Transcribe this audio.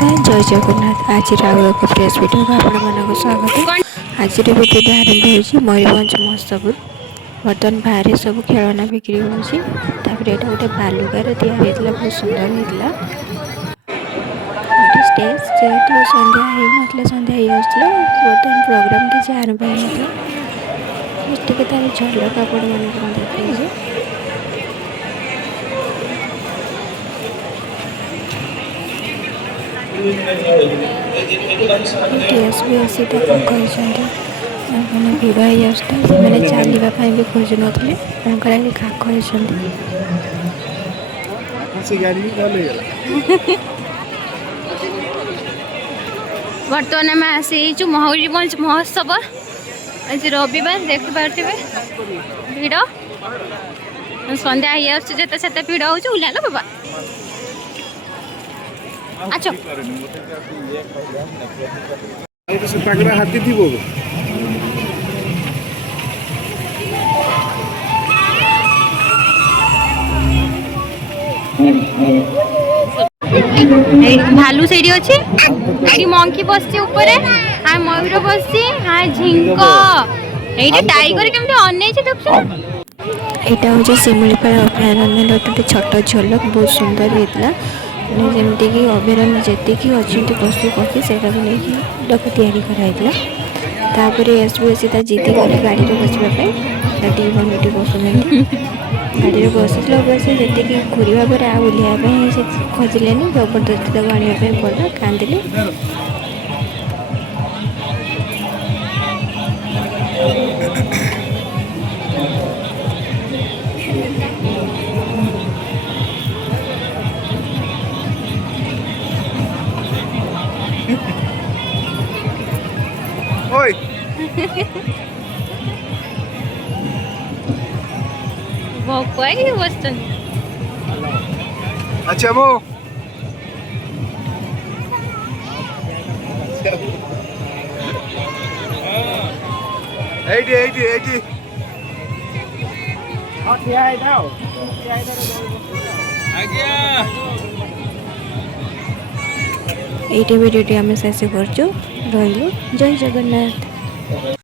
नमस्कार जय जगन्नाथ। आज आउ एक फ्रेश वीडियो को आपण मानक स्वागत। आज वीडियो आरंभ होगी मयूरभंज महोत्सव। बर्तमान बाहर सब खेलना बिक्री होगी। ये गोटे बालुगार या बहुत सुंदर होता स्टेज जेहेतु संध्या हो संध्या बर्तमान प्रोग्राम किसी आरंभ हो तार झलक आपण मान देखिए। टीएस भी आसी कौन मैंने भिड़ हो चलवाई भी खोजु नी खाक बर्तमान आम आसी मयूरभंज महोत्सव। आज रविवार देख पारे भिड़ संध्या होते भिड़ हो बाबा। अच्छा हाथी थी भालू से अच्छी मंकी बस ऊपर हाँ मयूर बस हाँ झिंक ये टाइगर केमती अनै यहाँ हूँ शिमिलीपाल अभयारण्य गोटे छोट झलक बहुत सुंदर होता जमीक कि अभयारण्य जी अच्छी पशु पक्षी से लोक या एसबीएस जिद्दी गले गाड़ी में बसवाई टी बंटी बसुँच गाड़ी में बस जी घूरवा पर आ बुलायापी से खोजिले जबरदस्ती आने पड़ा कांदिले। ओए भोक बस अच्छा वो ये वीडियो आम शेष कर जय जगन्नाथ।